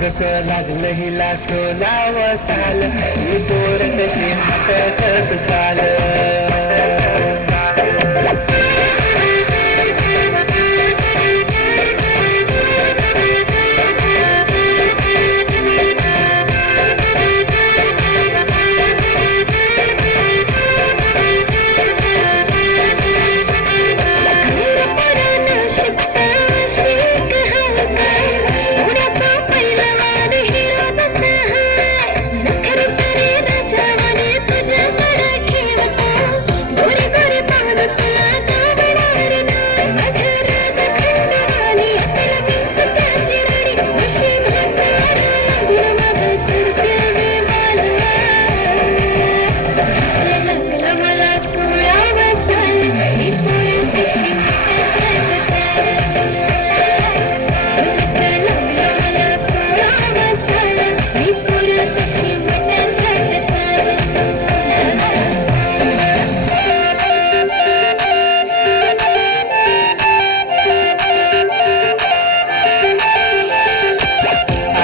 जसं लागलं हिला सोलाव साल ही पोर कशी हातात चाल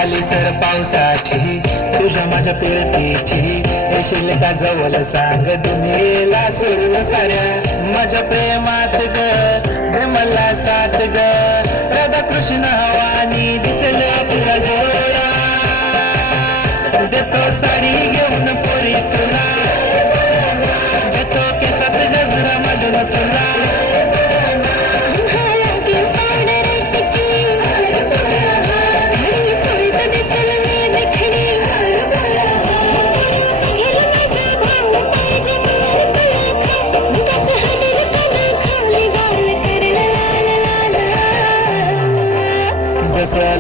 आली सर पावसाची तुझ्या माझ्या पिरतीची. येशील का जवळ सांग दुनियेला सोडून साऱ्या माझ्या प्रेमात ग मला साथ ग. राधा कृष्ण हवानी दिसेल आपला जोडा. देतो साडी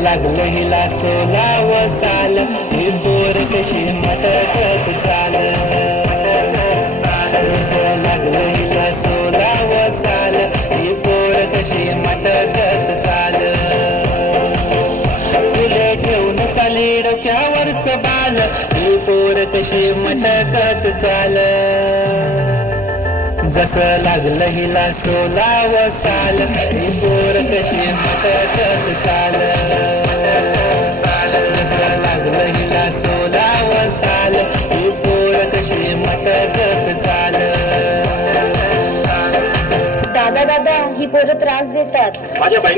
लागलं हिला सोलाव साल ही बोर कशी मटकत चाल. जसं लागलं हिला सोलाव साल ही बोर कशी मटकत चाल. फुलं ठेवून चाले डोक्यावरच बाल. ही पोर कशी मटकत चाल. जसं लागलं हिला सोलाव साल ही पोर किती दादा पोरं त्रास देतात. माझ्या